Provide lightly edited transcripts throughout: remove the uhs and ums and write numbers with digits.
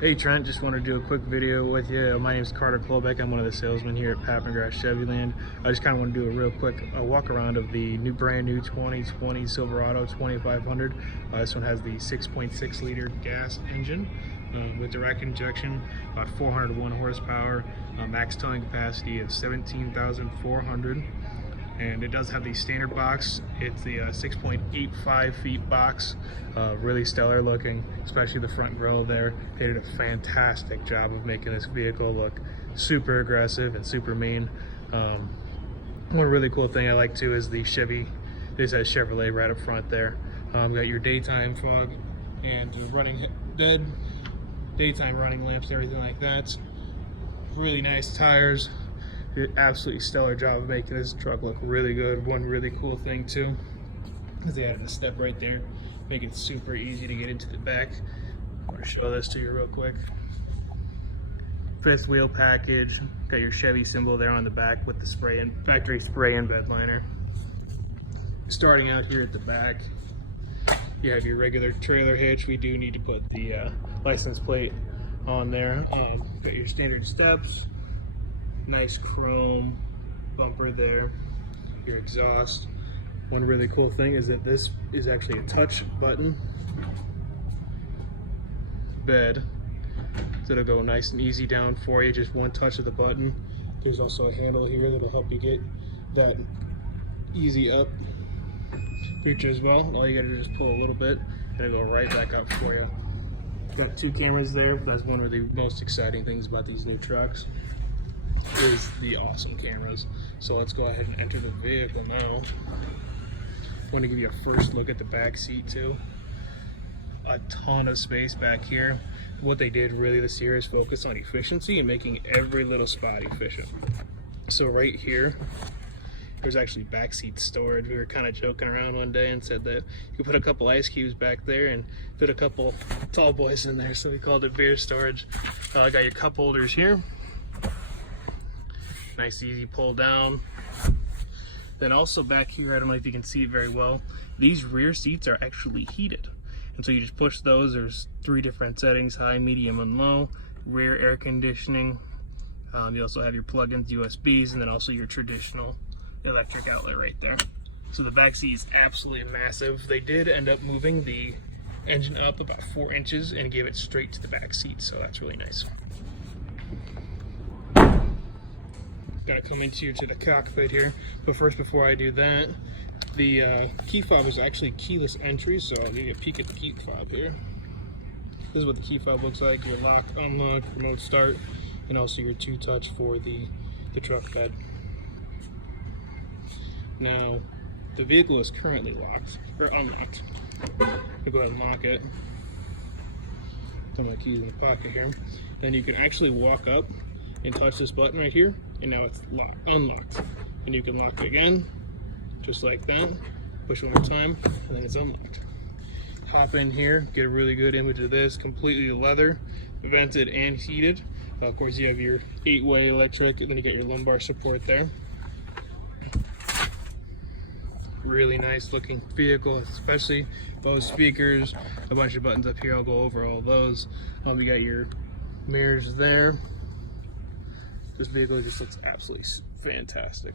Hey Trent, just want to do a quick video with you. My name is Carter Klobeck. I'm one of the salesmen here at Pappengrass Chevyland. I just kind of want to do a real quick walk around of the brand new 2020 Silverado 2500. This one has the 6.6 liter gas engine with direct injection, about 401 horsepower, max towing capacity of 17,400. And it does have the standard box. It's the 6.85 feet box, really stellar looking, especially the front grille there. They did a fantastic job of making this vehicle look super aggressive and super mean. One really cool thing I like too is the Chevy. This has Chevrolet right up front there. Got your daytime fog and daytime running lamps, everything like that. Really nice tires. Absolutely stellar job of making this truck look really good. One really cool thing too is they added a step right there, make it super easy to get into the back. I want to show this to you real quick. Fifth wheel package, got your Chevy symbol there on the back with the factory spray and bed liner. Starting out here at the back, you have your regular trailer hitch. We do need to put the license plate on there. Got your standard steps. Nice chrome bumper there, your exhaust. One really cool thing is that this is actually a touch button bed, so it'll go nice and easy down for you, just one touch of the button. There's also a handle here that'll help you get that easy up feature as well. All you gotta do is pull a little bit and it'll go right back up for you. Got two cameras there. That's one of the most exciting things about these new trucks, is the awesome cameras. So let's go ahead and enter the vehicle now. I want to give you a first look at the back seat too. A ton of space back here. What they did really this year is focus on efficiency and making every little spot efficient. So right here, there's actually backseat storage. We were kind of joking around one day and said that you could put a couple ice cubes back there and fit a couple tall boys in there, so we called it beer storage. I got your cup holders here. Nice easy pull down. Then also back here, I don't know if you can see it very well, these rear seats are actually heated. And so you just push those. There's three different settings: high, medium, and low. Rear air conditioning. You also have your plug-ins, USBs, and then also your traditional electric outlet right there. So the back seat is absolutely massive. They did end up moving the engine up about 4 inches and gave it straight to the back seat, so that's really nice. Gotta come into the cockpit here, but first, before I do that, the key fob is actually keyless entry, so I'll give you a peek at the key fob here. This is what the key fob looks like: your lock, unlock, remote start, and also your 2-touch for the truck bed. Now, the vehicle is currently locked, or unlocked. I'll go ahead and lock it. Put my keys in the pocket here. Then you can actually walk up and touch this button right here, and now it's unlocked. And you can lock it again, just like that. Push one more time, and then it's unlocked. Hop in here, get a really good image of this. Completely leather, vented and heated. Of course, you have your 8-way electric, and then you got your lumbar support there. Really nice looking vehicle, especially those speakers. A bunch of buttons up here. I'll go over all those. We got your mirrors there. This vehicle just looks absolutely fantastic.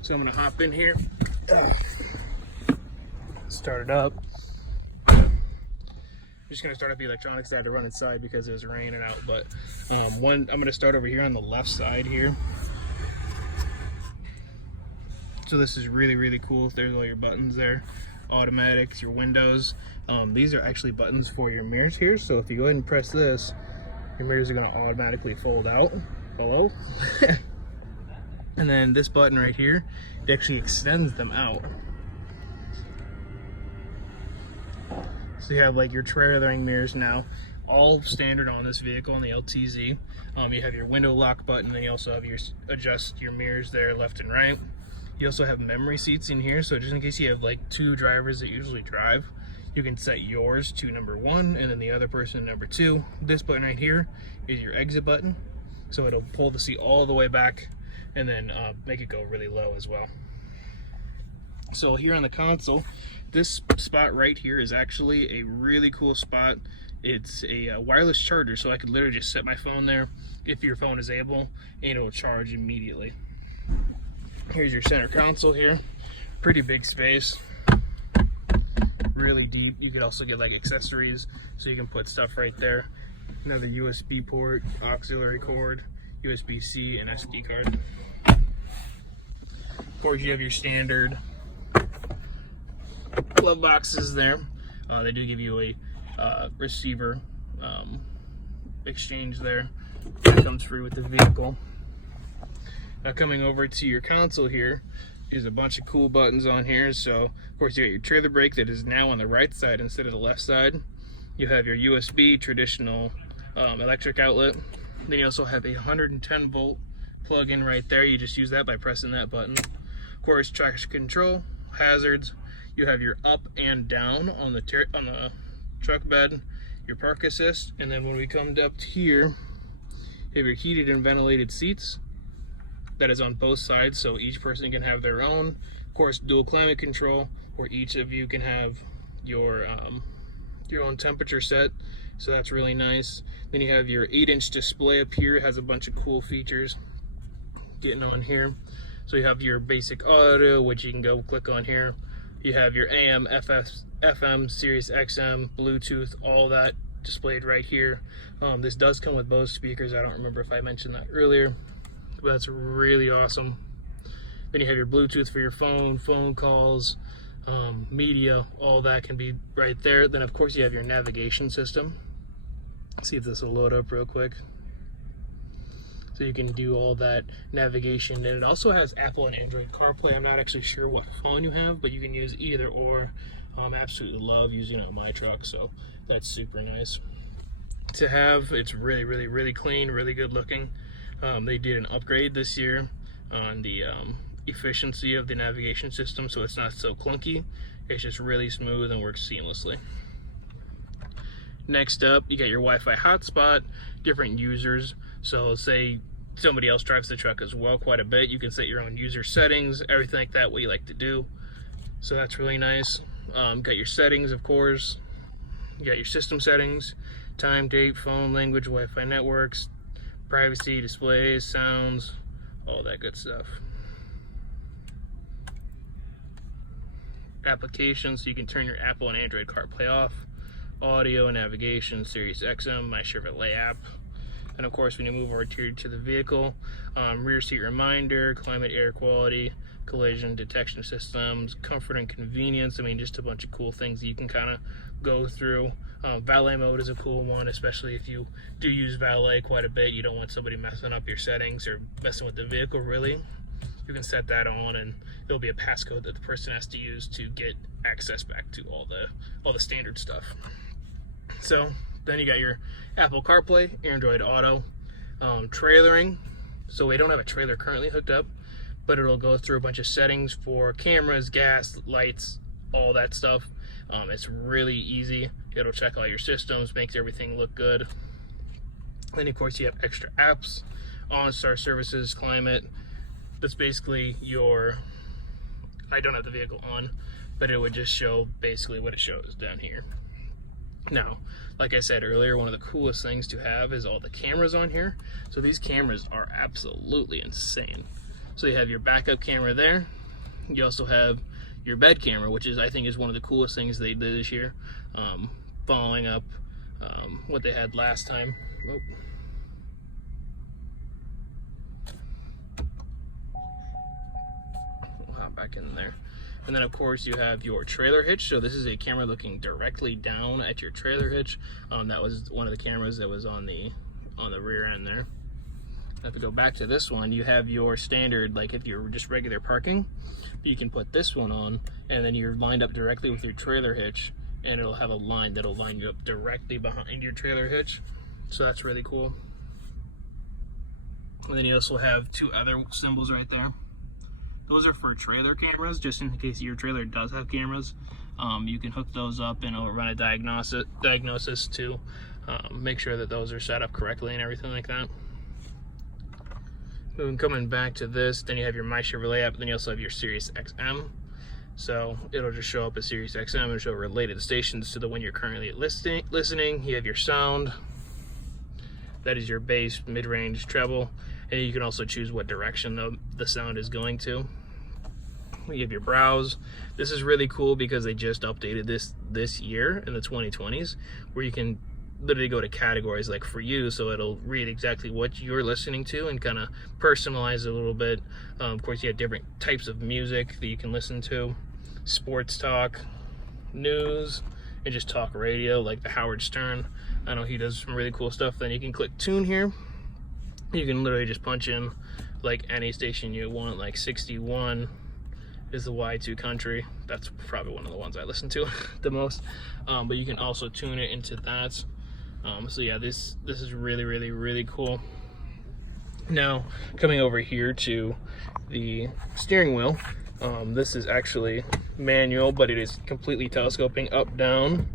So I'm gonna hop in here, start it up. I'm just gonna start up the electronics. I had to run inside because it was raining out, but I'm gonna start over here on the left side here. So this is really, really cool. There's all your buttons there, automatics, your windows. These are actually buttons for your mirrors here. So if you go ahead and press this, your mirrors are gonna automatically fold out. Hello? And then this button right here, it actually extends them out. So you have like your trailering mirrors now, all standard on this vehicle on the LTZ. You have your window lock button, and you also have your adjust your mirrors there left and right. You also have memory seats in here, so just in case you have like 2 drivers that usually drive, you can set yours to number 1 and then the other person number 2. This button right here is your exit button, so it'll pull the seat all the way back and then make it go really low as well. So here on the console, this spot right here is actually a really cool spot. it's a wireless charger, so I could literally just set my phone there if your phone is able, and it'll charge immediately. Here's your center console here. Pretty big space, really deep. You could also get like accessories, so you can put stuff right there. Another USB port, auxiliary cord, USB-C, and SD card. Of course, you have your standard glove boxes there. They do give you a receiver exchange there. It comes free with the vehicle. Now coming over to your console here is a bunch of cool buttons on here. So of course you got your trailer brake that is now on the right side instead of the left side. You have your USB traditional electric outlet. Then you also have a 110 volt plug-in right there. You just use that by pressing that button. Of course, traction control, hazards. You have your up and down on the truck bed, your park assist, and then when we come up here, you have your heated and ventilated seats. That is on both sides, so each person can have their own. Of course, dual climate control, where each of you can have your own temperature set, so that's really nice. Then you have your 8-inch display up here. It has a bunch of cool features getting on here. So you have your basic audio, which you can go click on here. You have your AM, FM, Sirius XM, Bluetooth, all that displayed right here. This does come with Bose speakers. I don't remember if I mentioned that earlier, but that's really awesome. Then you have your Bluetooth for your phone calls, media, all that can be right there. Then of course you have your navigation system. Let's see if this will load up real quick. So you can do all that navigation, and it also has Apple and Android CarPlay. I'm not actually sure what phone you have, but you can use either or. Absolutely love using it on my truck, so that's super nice to have. It's really clean, really good looking. They did an upgrade this year on the efficiency of the navigation system, so it's not so clunky. It's just really smooth and works seamlessly. Next up, you got your Wi-Fi hotspot, different users. So say somebody else drives the truck as well quite a bit. You can set your own user settings, everything like that, what you like to do. So that's really nice. Got your settings, of course. You got your system settings, time, date, phone, language, Wi-Fi networks, privacy, displays, sounds, all that good stuff. Applications, so you can turn your Apple and Android CarPlay off. Audio, navigation, Sirius XM, My Chevrolet app. And of course, when you move over to the vehicle, rear seat reminder, climate, air quality, collision detection systems, comfort and convenience. I mean, just a bunch of cool things that you can kind of go through. Valet mode is a cool one, especially if you do use valet quite a bit. You don't want somebody messing up your settings or messing with the vehicle, really. You can set that on, and there'll be a passcode that the person has to use to get access back to all the standard stuff. So then you got your Apple CarPlay, Android Auto, trailering. So we don't have a trailer currently hooked up, but it'll go through a bunch of settings for cameras, gas, lights, all that stuff. It's really easy. It'll check all your systems, makes everything look good. Then of course you have extra apps, OnStar services, climate. That's basically your, I don't have the vehicle on, but it would just show basically what it shows down here. Now, like I said earlier, one of the coolest things to have is all the cameras on here. So these cameras are absolutely insane. So you have your backup camera there. You also have your bed camera, which is, I think, is one of the coolest things they did this year, following up what they had last time. Oh. We'll hop back in there. And then of course you have your trailer hitch. So this is a camera looking directly down at your trailer hitch. That was one of the cameras that was on the rear end there. Now to go back to this one, you have your standard, like if you're just regular parking, you can put this one on, and then you're lined up directly with your trailer hitch, and it'll have a line that'll line you up directly behind your trailer hitch. So that's really cool. And then you also have two other symbols right there. Those are for trailer cameras, just in case your trailer does have cameras. You can hook those up and it'll run a diagnosis to make sure that those are set up correctly and everything like that. Moving, coming back to this, then you have your My Chevrolet app, then you also have your Sirius XM. So it'll just show up as Sirius XM and show related stations to the one you're currently listening. You have your sound. That is your bass, mid-range, treble. And you can also choose what direction the sound is going to. You have your browse. This is really cool because they just updated this year in the 2020s, where you can literally go to categories like for you, so it'll read exactly what you're listening to and kind of personalize it a little bit. Of course, you have different types of music that you can listen to: sports talk, news, and just talk radio like the Howard Stern. I know he does some really cool stuff. Then you can click tune here. You can literally just punch in like any station you want, like 61 is the Y2 country. That's probably one of the ones I listen to the most. But you can also tune it into that. So yeah, this is really cool. Now, coming over here to the steering wheel, this is actually manual, but it is completely telescoping up, down,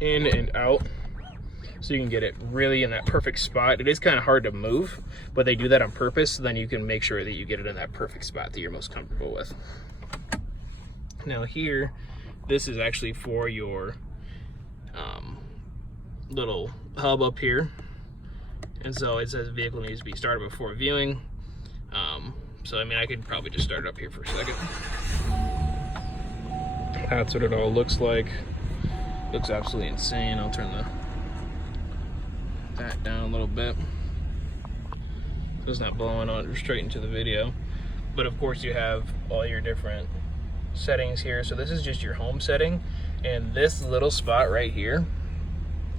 in and out. So you can get it really in that perfect spot. It is kind of hard to move, but they do that on purpose, so then you can make sure that you get it in that perfect spot that you're most comfortable with. Now here, this is actually for your little hub up here. And so it says vehicle needs to be started before viewing. So I mean, I could probably just start it up here for a second. That's what it all looks like. Looks absolutely insane. I'll turn that down a little bit so it's not blowing on straight into the video. But of course you have all your different settings here. So this is just your home setting, and this little spot right here,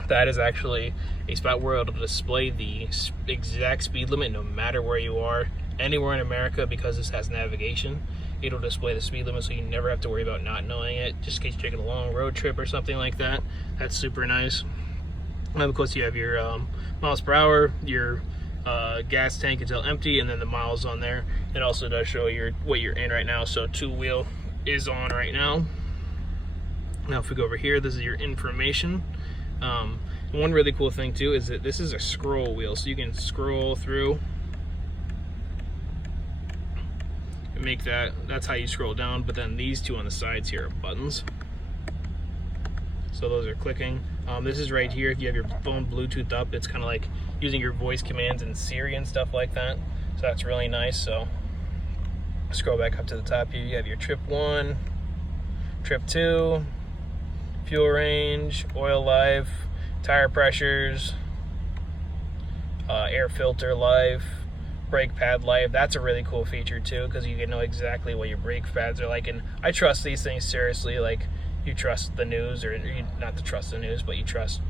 that is actually a spot where it'll display the exact speed limit no matter where you are, anywhere in America. Because this has navigation, it'll display the speed limit, so you never have to worry about not knowing it, just in case you're taking a long road trip or something like that. That's super nice. And of course you have your miles per hour, your gas tank until empty, and then the miles on there. It also does show what you're in right now. So 2-wheel is on right now. Now if we go over here, this is your information. One really cool thing too is that this is a scroll wheel, so you can scroll through and make that's how you scroll down. But then these two on the sides here are buttons, so those are clicking. This is right here if you have your phone Bluetooth up. It's kind of like using your voice commands in Siri and stuff like that, so that's really nice. So scroll back up to the top here, you have your trip 1, trip 2, fuel range, oil life, tire pressures, air filter life, brake pad life. That's a really cool feature too, because you can know exactly what your brake pads are like. And I trust these things seriously. Like, you trust the news, or not to trust the news, but you trust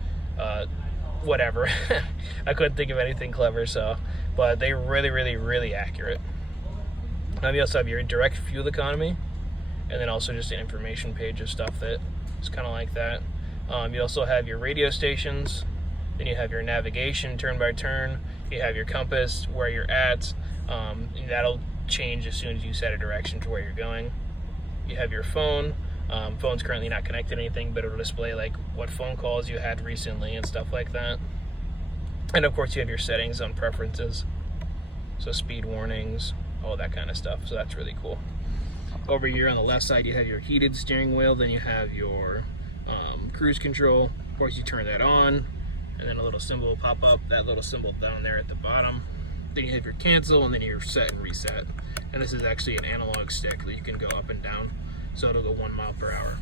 whatever. I couldn't think of anything clever, but they're really accurate. You also have your direct fuel economy, and then also just an information page of stuff that is kind of like that. You also have your radio stations, then you have your navigation turn by turn, you have your compass, where you're at, and that'll change as soon as you set a direction to where you're going. You have your phone. Phone's currently not connected to anything, but it'll display like what phone calls you had recently and stuff like that. And of course you have your settings on preferences, so speed warnings, all that kind of stuff. So that's really cool. Over here on the left side you have your heated steering wheel, then you have your cruise control. Of course you turn that on, and then a little symbol will pop up, that little symbol down there at the bottom. Then you have your cancel, and then your set and reset. And this is actually an analog stick that you can go up and down, so it'll go 1 mile per hour.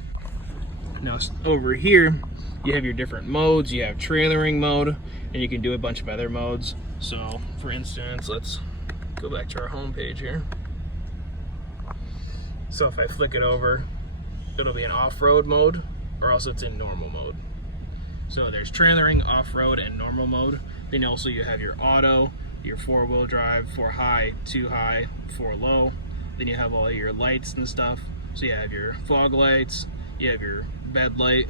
Now over here you have your different modes. You have trailering mode, and you can do a bunch of other modes. So for instance, let's go back to our home page here. So if I flick it over, it'll be in off-road mode, or else it's in normal mode. So there's trailering, off-road, and normal mode. Then also you have your auto, your 4-wheel drive, 4 high, 2 high, 4 low. Then you have all your lights and stuff. So you have your fog lights, you have your bed light,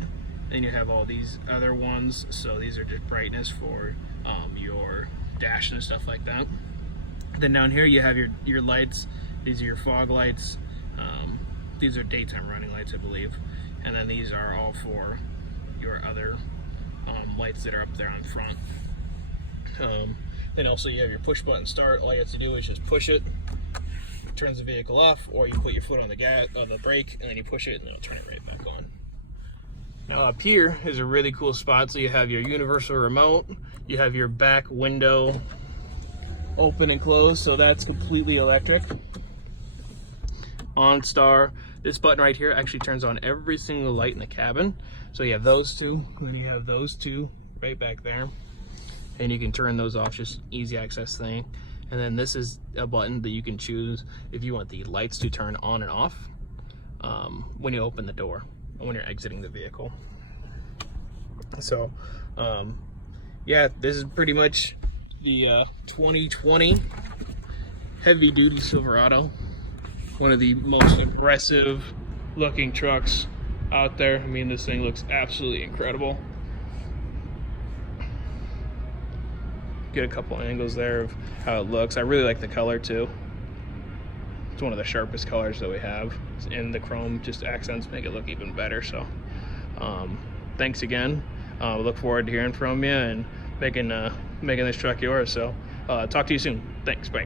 then you have all these other ones. So these are just brightness for your dash and stuff like that. Then down here you have your lights. These are your fog lights. These are daytime running lights, I believe. And then these are all for your other lights that are up there on front. Then also you have your push button start. All you have to do is just push it, turns the vehicle off, or you put your foot on the gas, the brake, and then you push it, and it'll turn it right back on. Now up here is a really cool spot. So you have your universal remote, you have your back window open and close, so that's completely electric. OnStar, this button right here actually turns on every single light in the cabin. So you have those two, and then you have those two right back there, and you can turn those off, just easy access thing. And then this is a button that you can choose if you want the lights to turn on and off when you open the door, when you're exiting the vehicle. So yeah, this is pretty much the 2020 heavy duty Silverado, one of the most impressive looking trucks out there. I mean, this thing looks absolutely incredible. Get a couple angles there of how it looks. I really like the color too. It's one of the sharpest colors that we have, and the chrome just accents make it look even better. So thanks again. We look forward to hearing from you and making this truck yours. So talk to you soon. Thanks. Bye.